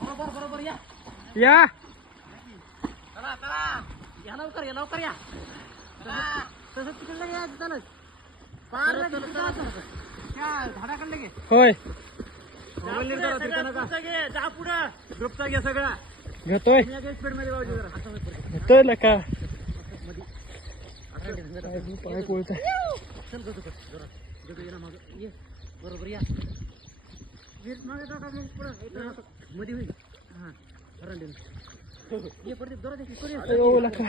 बरोबर बरोबर या. या. चला चला. या लवकर या लवकर या. तसं तिकडलं या चालत. पार त्या झाडाकडलं घे. होय. जा पुढं. ग्रुपचा घे सगळा. घेतोय? स्पीडमध्ये जरा. घेतोय लका पाय पोळचा चल गो जरा गो ये ना मागं. ये. बरोबर ये. मागे टाका मग पुढं इथं असं मध्ये होईल हां ये ये, ये.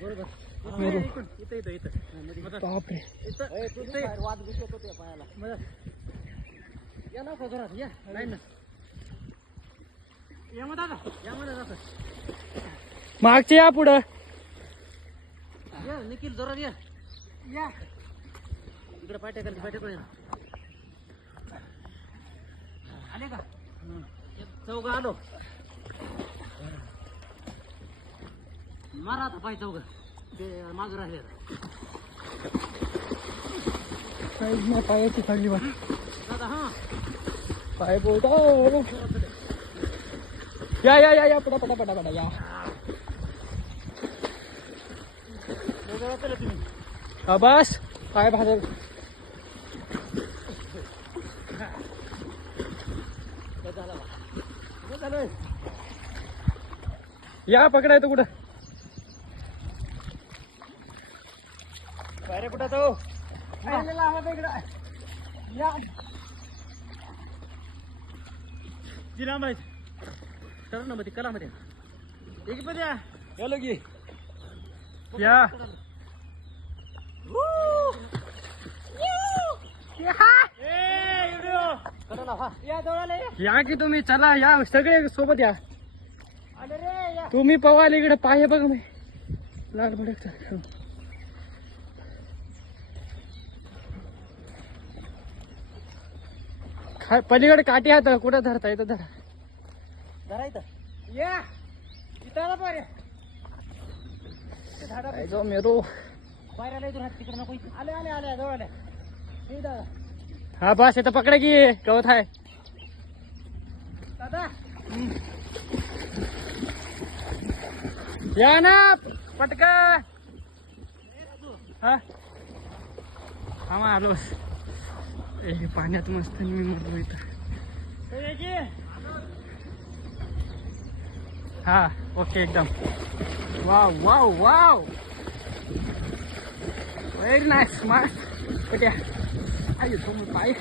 बरोबर ये, इकडून. इथं इथं इथं हां, मध्ये. बापरे इथं इथं वाद घुसत होते पायाला बरं. या ना जोरात या लाईन या मग दादा या मध्ये जातं मागचे या पुढं या निखिल जोरात या या इकडे पाट्या खाली पाट्या खाली आले का? चौघ आलो. मारा आता पाय चौघ. ते माग राहिले. काहीच नाही पायाची खाली बा दादा हा. पाय पोळता या या या या पटा पटा पटा पटा या. वेगळं केलं तुम्ही. हा बस. पाय भाजल या पकडायचं कुठं? पायरे कुठं तो? या. तिला माहित तर ना मध्ये कला मध्ये एक मध्ये या गेलो की या की तुम्ही चला या सगळे सोबत या. आले रे. या तुम्ही पवाल इकडे पाय बघ मी. लाल भडक खा पलीकडे काठी हात कुठं धरता येतं धरा. धरायचं या. इथं पारे. मेरो. हे हा बस इथं पकडा की. गवत आहे. दादा. या ना पटका। हा? हा मग आलो. ए पाण्यात मस्त मी मरलो इथं. हा ओके एकदम. Wow wow wow. Very nice smart कट्या आई तुम्ही पाय.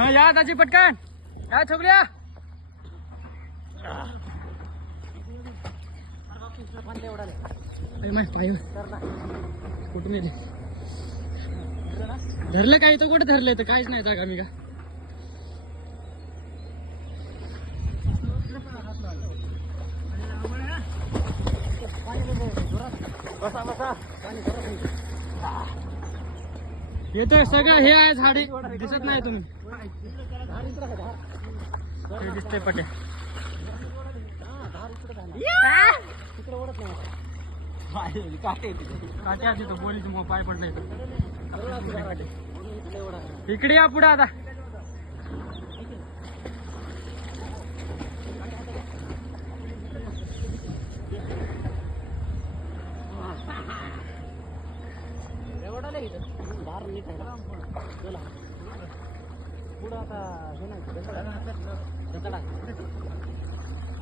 हा या दाजी पटकन. काय छोकऱ्या. कुठून गेले धरलं काय? तर कुठं धरलं तर काहीच नाही जागा मी का? पाणी बसा. बसा पाणी सगळं हे आहे झाडे. दिसत नाही तुम्ही. दिसते पटे काटे आहे काटे तो मग पाय पडले इकडे. इकडे या पुढे आता एवढा नाही इथं. धार नीट